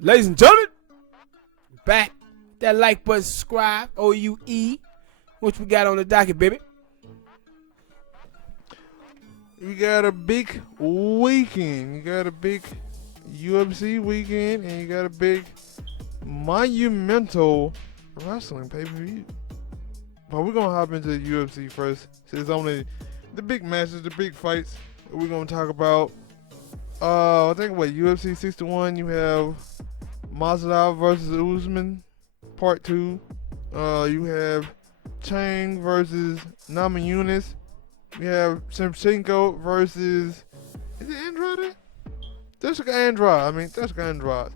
Ladies and gentlemen, back. That like button, subscribe, OUE. What we got on the docket, baby? You got a big weekend. You got a big UFC weekend, and you got a big monumental wrestling pay-per-view. But we're going to hop into the UFC first. So it's only the big matches, the big fights that we're going to talk about. I think, UFC 61, you have Masvidal versus Usman, part 2. You have Chang versus Namajunas. We have Shevchenko versus, is it Andrade? Jessica Andrade.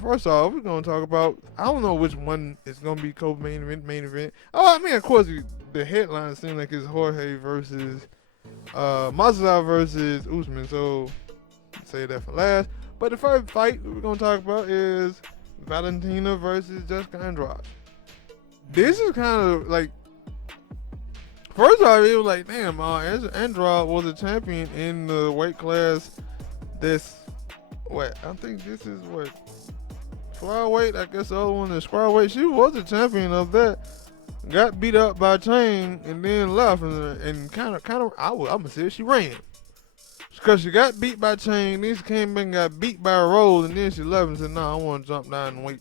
First off, we're going to talk about, I don't know which one is going to be co-main event, main event. Of course, the headline seems like it's Jorge versus, Masvidal versus Usman, so say that for last. But the first fight we're going to talk about is Valentina versus Jessica Andrade. This is kind of like, first off, it was like, damn, Andrade was a champion in the weight class I think this is flyweight, I guess the other one is squareweight. She was a champion of that. Got beat up by Chang and then left and kind of, I'm going to say she ran. Because she got beat by Chang, then she came back and got beat by Rose, and then she left and said, I want to jump down and wait.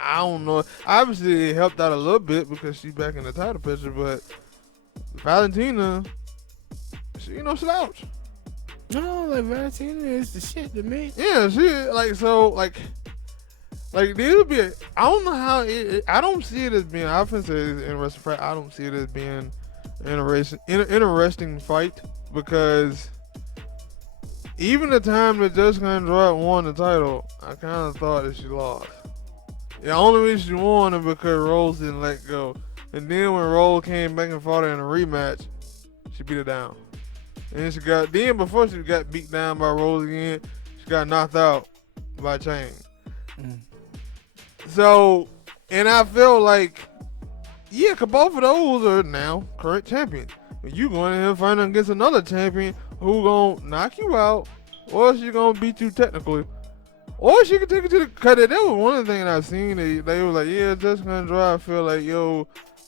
I don't know. Obviously, it helped out a little bit because she's back in the title picture, but Valentina, she ain't no slouch. No, like Valentina is the shit to me. Yeah, she this would be. I don't know how I don't see it as being. I often say it's an interesting fight. I don't see it as being an interesting fight because even the time that Jessica Andrade won the title, I kind of thought that she lost. The only reason she won is because Rose didn't let go. And then when Rose came back and fought her in a rematch, she beat her down. And before she got beat down by Rose again, she got knocked out by Chang. So, and I feel like, yeah, cause both of those are now current champions. But you going in here fighting against another champion who gonna knock you out, or she gonna beat you technically. Or she could take it to the cut. That was one of the things I've seen. They were like, yeah, Jessica Andrade, I feel like,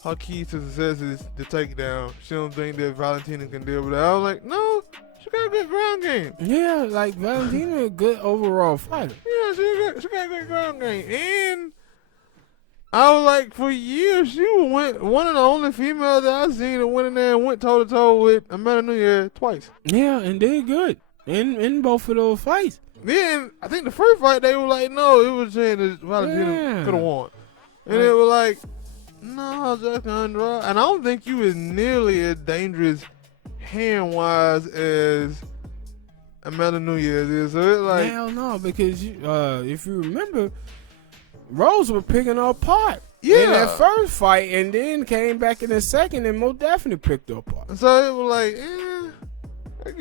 her key to success is the takedown. She don't think that Valentina can deal with that. I was like, no, she got a good ground game. Yeah, like Valentina a good overall fighter. Yeah, she got a good ground game. And I was like, for years, she went one of the only females that I've seen that went in there and went toe-to-toe with Amanda Nunes twice. Yeah, and did good in both of those fights. Then, I think the first fight, they were like, no, it was saying that Valentina could have won. And they were like, no, Jessica Andrade. And I don't think you was nearly as dangerous hand-wise as Amanda Nunes is. So it's like, hell no, because if you remember, Rose was picking her apart in that first fight and then came back in the second and most definitely picked her apart. So it was like,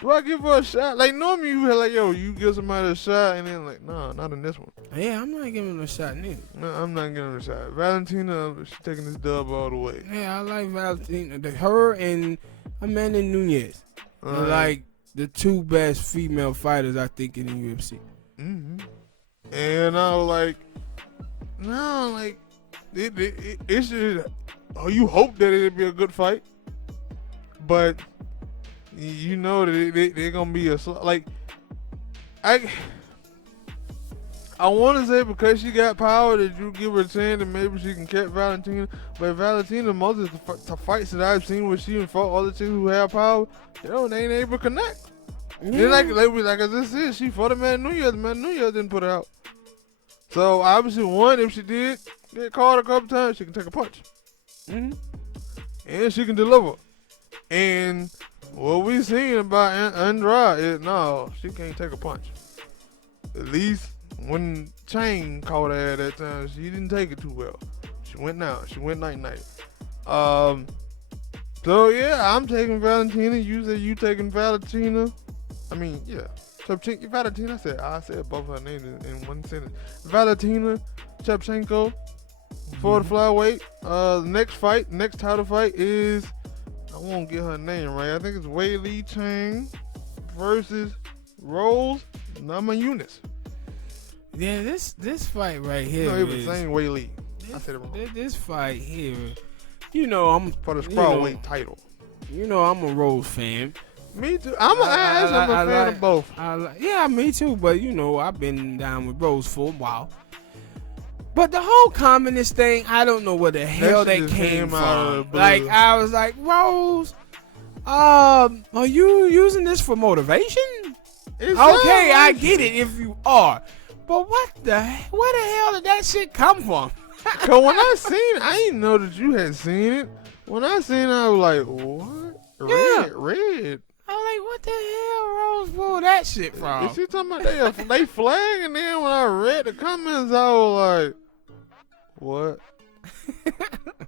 do I give her a shot? Like, normally you were like, you give somebody a shot, and then like, nah, not in this one. Yeah, I'm not giving her a shot neither. No, I'm not giving her a shot. Valentina, she's taking this dub all the way. Yeah, I like Valentina. Her and Amanda Nunes are like the two best female fighters, I think, in the UFC. Mm-hmm. And I was like, no, like, it should, you hope that it'd be a good fight, but you know that they're gonna be I want to say because she got power that you give her a chance and maybe she can catch Valentina. But Valentina, most of the fights that I've seen where she fought other chicks who have power, they ain't able to connect. Yeah. Like I just said, she fought Amanda Nunes. Amanda Nunes didn't put her out. So obviously, if she did get caught a couple times, she can take a punch. Mm-hmm. And she can deliver. And what we seen about Andrade is, no, she can't take a punch. At least when Chang caught her at that time, she didn't take it too well. She went down. She went night-night. So, yeah, I'm taking Valentina. You said you taking Valentina. I mean, yeah. Valentina, I said both her names in one sentence. Valentina Shevchenko for the flyweight. Next title fight is, I won't get her name right. I think it's Wei Li Chang versus Rose Namajunas. Yeah, this fight right here. No, it was Zhang Weili. I said it wrong. This fight here, you know, I'm for the strawweight title. You know, I'm a Rose fan. Me too. I'm a fan of both. Yeah, me too. But you know, I've been down with Rose for a while. But the whole communist thing, I don't know where the hell that came from. Like, I was like, Rose, are you using this for motivation? Okay, I get it if you are. But where the hell did that shit come from? Cause when I seen it, I didn't know that you had seen it. When I seen it, I was like, what? Red. I was like, what the hell Rose pulled that shit from? Is she talking about they flag? And then when I read the comments, I was like, what?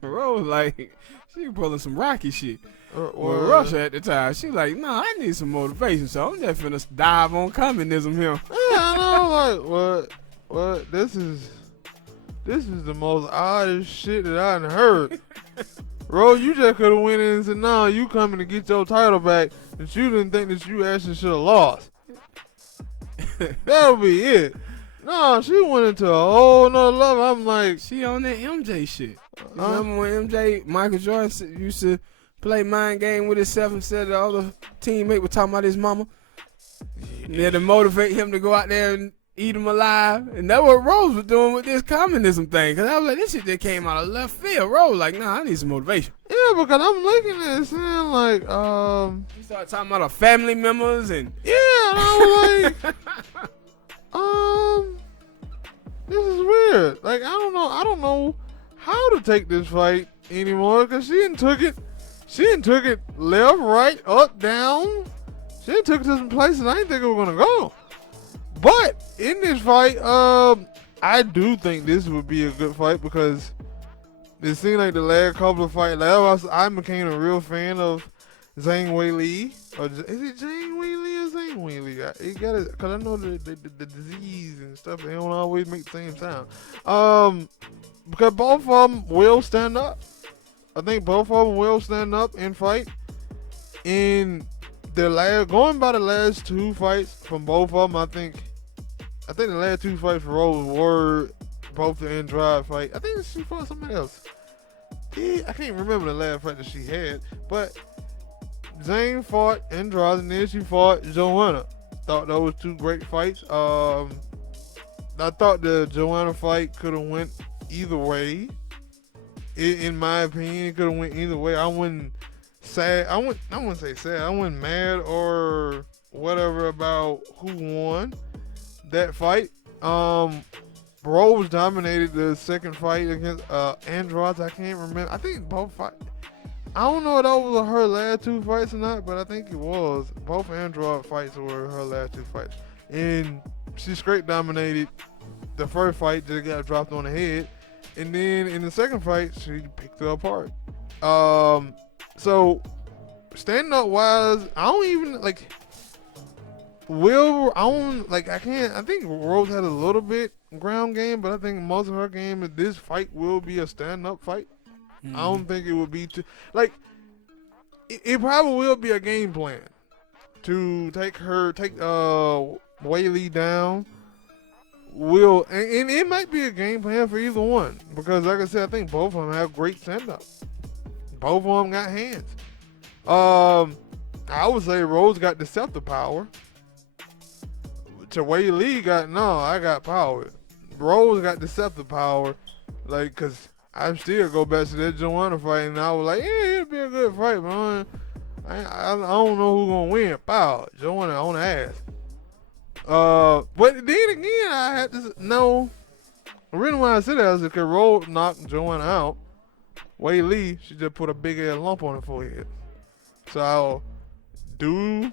Rose like, she pulling some Rocky shit. With Russia at the time. She like, nah, I need some motivation, so I'm just finna dive on communism here. Yeah, and I was like, what? This is the most oddest shit that I done heard. Rose, you just could have went in and said, no, you coming to get your title back that you didn't think that you actually should have lost. That would be it. No, she went into a whole nother level. I'm like, she on that MJ shit. Remember when Michael Jordan used to play mind game with himself and said the other teammate was talking about his mama? Yeah, to motivate him to go out there and eat him alive. And that's what Rose was doing with this communism thing. Because I was like, this shit just came out of left field. Rose like, nah, I need some motivation. Yeah, because I'm looking at it saying like, you started talking about her family members and... Yeah, and I was like, this is weird. Like, I don't know how to take this fight anymore because she didn't took it left, right, up, down. She didn't took it to some places I didn't think it was gonna go. But in this fight, I do think this would be a good fight because it seemed like the last couple of fights, I became a real fan of Zhang Weili. Or is it Zhang Weili or Zhang Weili? It got it because I know the disease and stuff. They don't always make the same sound. Because both of them will stand up. I think both of them will stand up and fight. In going by the last two fights from both of them, I think the last two fights for Rose were both the Andrade fight. I think she fought somebody else. Yeah, I can't remember the last fight that she had, but Zhang fought Andrade and then she fought Joanna. Thought those two great fights. I thought the Joanna fight could have went either way. In my opinion, it could have went either way. I wouldn't say sad. I wasn't mad or whatever about who won that fight. Rose dominated the second fight against Andrade. I can't remember. I think both fights. I don't know if that was her last two fights or not, but I think it was. Both Andrade fights were her last two fights. And she straight dominated the first fight, just got dropped on the head. And then in the second fight, she picked her apart. So standing up wise, I don't even like. I think Rose had a little bit ground game, but I think most of her game in this fight will be a stand-up fight. I don't think it would be too it probably will be a game plan to take Weili down. And it might be a game plan for either one because, like I said, I think both of them have great stand-up. Both of them got hands. I would say Rose got deceptive power. Weili I got power. Rose got deceptive power, like, cause I still go back to that Joanna fight, and I was like, yeah, it'll be a good fight, man. I don't know who's gonna win. Power, Joanna on the ass. But then again, I had to know. The reason why I said that is because Rose knocked Joanna out. Weili, she just put a big ass lump on her forehead. So, do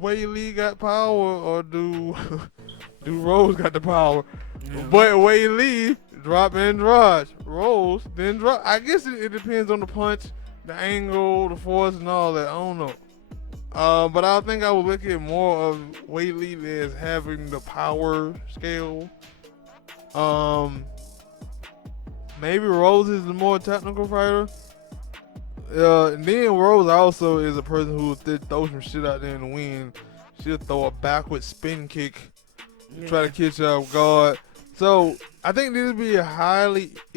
Weili got power or do Rose got the power? Yeah. But Weili drop Andrade. Rose then drop. I guess it depends on the punch, the angle, the force, and all that. I don't know. But I think I would look at more of Weili as having the power scale. Maybe Rose is the more technical fighter. And then Rose also is a person who will throw some shit out there in the wind. She'll throw a backward spin kick try to catch off guard. So I think it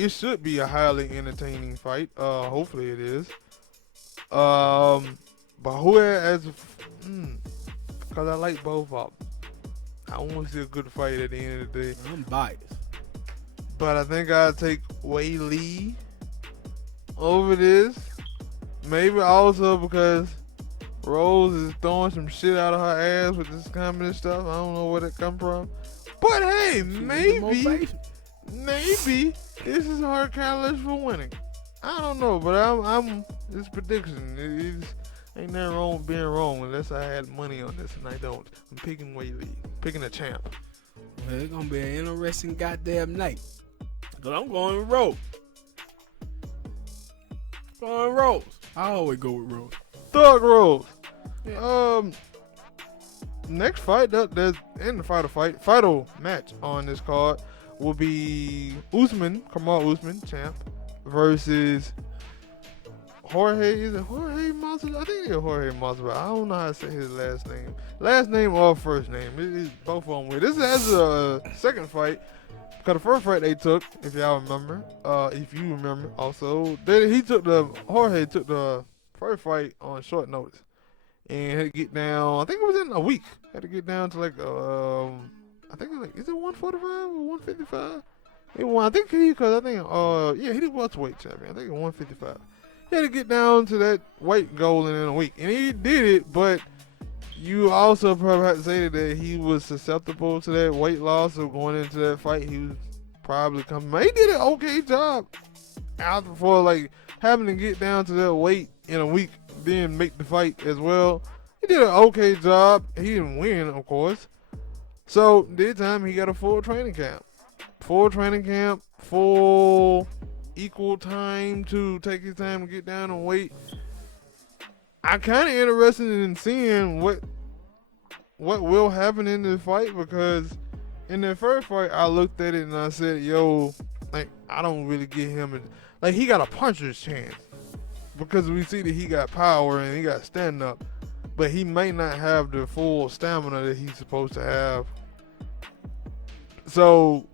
should be a highly entertaining fight. Hopefully it is. But who has? Because I like both of them. I want to see a good fight at the end of the day. I'm biased. But I think I'll take Wei Lee over this. Maybe also because Rose is throwing some shit out of her ass with this comedy stuff. I don't know where that come from. But hey, maybe this is her catalyst for winning. I don't know, but I'm this prediction. Ain't nothing wrong with being wrong unless I had money on this, and I don't. I'm picking Wei Lee, picking a champ. Well, it's gonna be an interesting goddamn night. Cause I'm going with Rose. Going Rose. I always go with Rose. Thug Rose. Yeah. Next fight, there's in the final match on this card will be Kamal Usman, champ, versus Jorge. Is it Jorge Masvidal? I think it's Jorge Masvidal. I don't know how to say his last name. Last name or first name. It's both of them weird. This is a second fight. Because the first fight they took, if y'all remember, if you remember also, Jorge took the first fight on short notice. And had to get down, I think it was in a week. Had to get down to I think it was is it 145 or 155? He did welterweight champion. I think it was 155. He had to get down to that weight goal in a week. And he did it, but you also probably have to say that he was susceptible to that weight loss. So going into that fight, he was probably coming. He did an okay job for having to get down to that weight in a week, then make the fight as well. He did an okay job. He didn't win, of course. So this time he got a full training camp. Full equal time to take his time to get down and weight. I'm kind of interested in seeing what will happen in this fight, because in the first fight I looked at it and I said, I don't really get him. He got a puncher's chance because we see that he got power and he got stand up, but he may not have the full stamina that he's supposed to have. So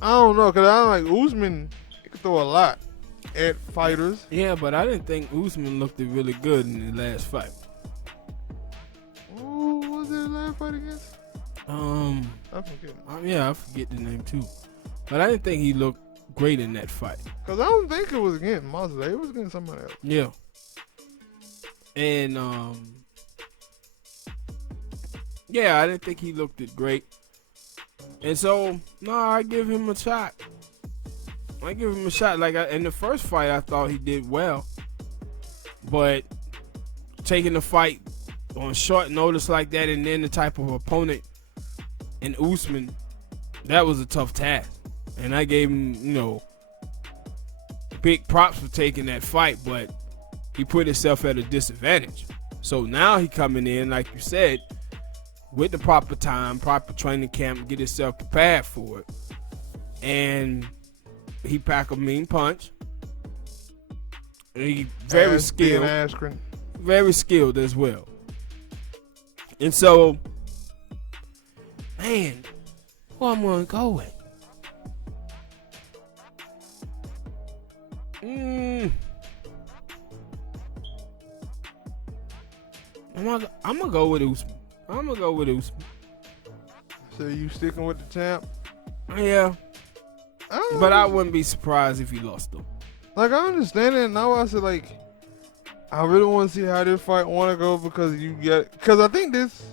I don't know, because I don't like Usman. He can throw a lot at fighters. Yeah, but I didn't think Usman looked really good in the last fight. Who was that last fight against? I forget. I forget the name too. But I didn't think he looked great in that fight. Because I don't think it was against Masvidal. It was against somebody else. Yeah. And, I didn't think he looked it great. And so, I give him a shot. Like in the first fight, I thought he did well. But taking the fight on short notice like that, and then the type of opponent in Usman, that was a tough task. And I gave him, big props for taking that fight, but he put himself at a disadvantage. So now he coming in, like you said, with the proper time, proper training camp, get himself prepared for it. And he pack a mean punch. And he very skilled as well. And so, man, who I'm going to go with? I'm gonna go with Usman. So you sticking with the champ? Yeah. But I wouldn't be surprised if he lost though. I understand it. Now I said I really want to see how this fight want to go, because I think this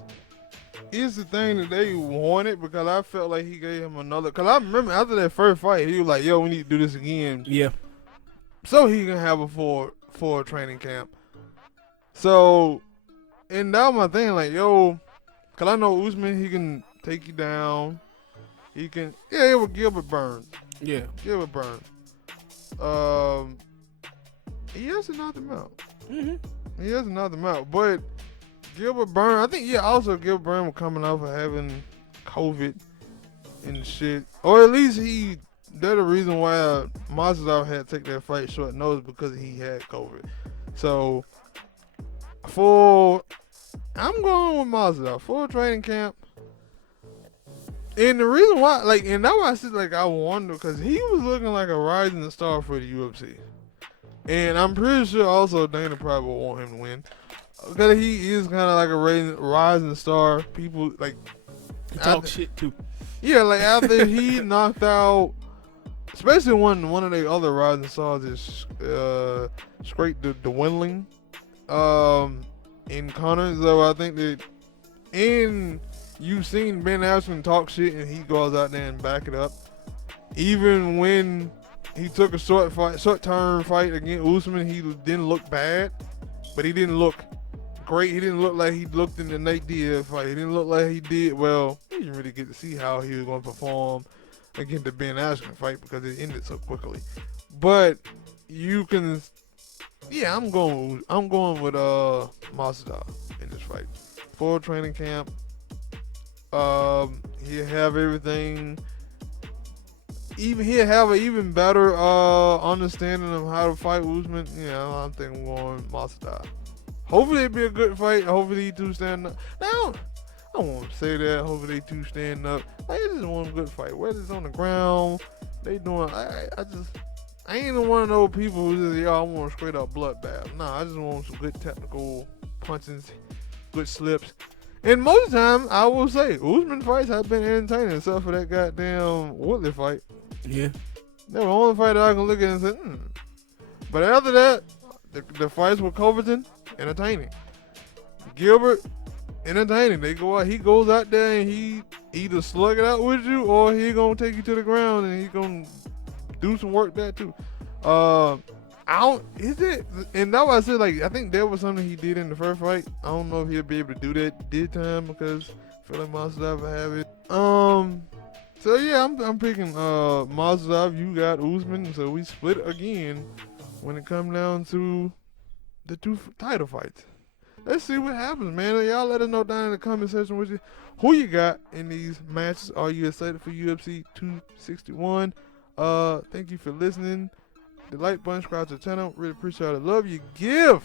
is the thing that they wanted, because I felt like he gave him another. Because I remember after that first fight, he was like, "Yo, we need to do this again." Yeah. So he can have a full training camp. So, and that was my thing, because I know Usman, he can take you down. He can, it was Gilbert Burns. Yeah. Gilbert Burns. He has to knock him out. Mm-hmm. He has to knock him out. But Gilbert Burns, I think, also Gilbert Burns was coming off of having COVID and shit. Or at least they're the reason why Masvidal had to take that fight short notice, because he had COVID. So, I'm going with Masvidal. Full training camp. And the reason why, like, and that's why I said, like, I wonder, because he was looking like a rising star for the UFC. And I'm pretty sure also Dana probably will want him to win. Because he is kind of like a rising star. People, like... He talk shit, too. Yeah, like, after he knocked out... Especially when one of the other rising stars is straight to dwindling in Conor. So I think that... And you've seen Ben Askren talk shit and he goes out there and back it up. Even when he took a short-term fight against Usman, he didn't look bad, but he didn't look great. He didn't look like he looked in the Nate Diaz fight. He didn't look like he did well. You didn't really get to see how he was going to perform against the Ben Askren fight because it ended so quickly. But you can, yeah, I'm going with Masvidal in this fight. Full training camp. He'll have everything. He'll have an even better understanding of how to fight Usman. Yeah, I'm thinking we're going Masvidal. Hopefully it'll be a good fight. Hopefully these two stand up. Now, I won't say that. Hopefully they two stand up. I just want a good fight. Whether it's on the ground, they doing. I ain't one of those people who just, I want a straight up bloodbath. Nah, I just want some good technical punches, good slips. And most of the time, I will say, Usman fights have been entertaining, except for that goddamn Woodley fight. Yeah. That was the only fight that I can look at and say, But after that, the fights with Covington, entertaining. Gilbert, entertaining. He goes out there and he either slug it out with you or he gonna take you to the ground and he gonna do some work there too. And that's why I said, like, I think there was something he did in the first fight. I don't know if he'll be able to do that this time because I feel like Masvidal will have it. So yeah, I'm picking Masvidal. You got Usman, so we split again when it comes down to the two title fights. Let's see what happens, man. Y'all let us know down in the comment section who you got in these matches. Are you excited for UFC 261? Thank you for listening. The like button, subscribe to the channel. Really appreciate it. Love you. Give.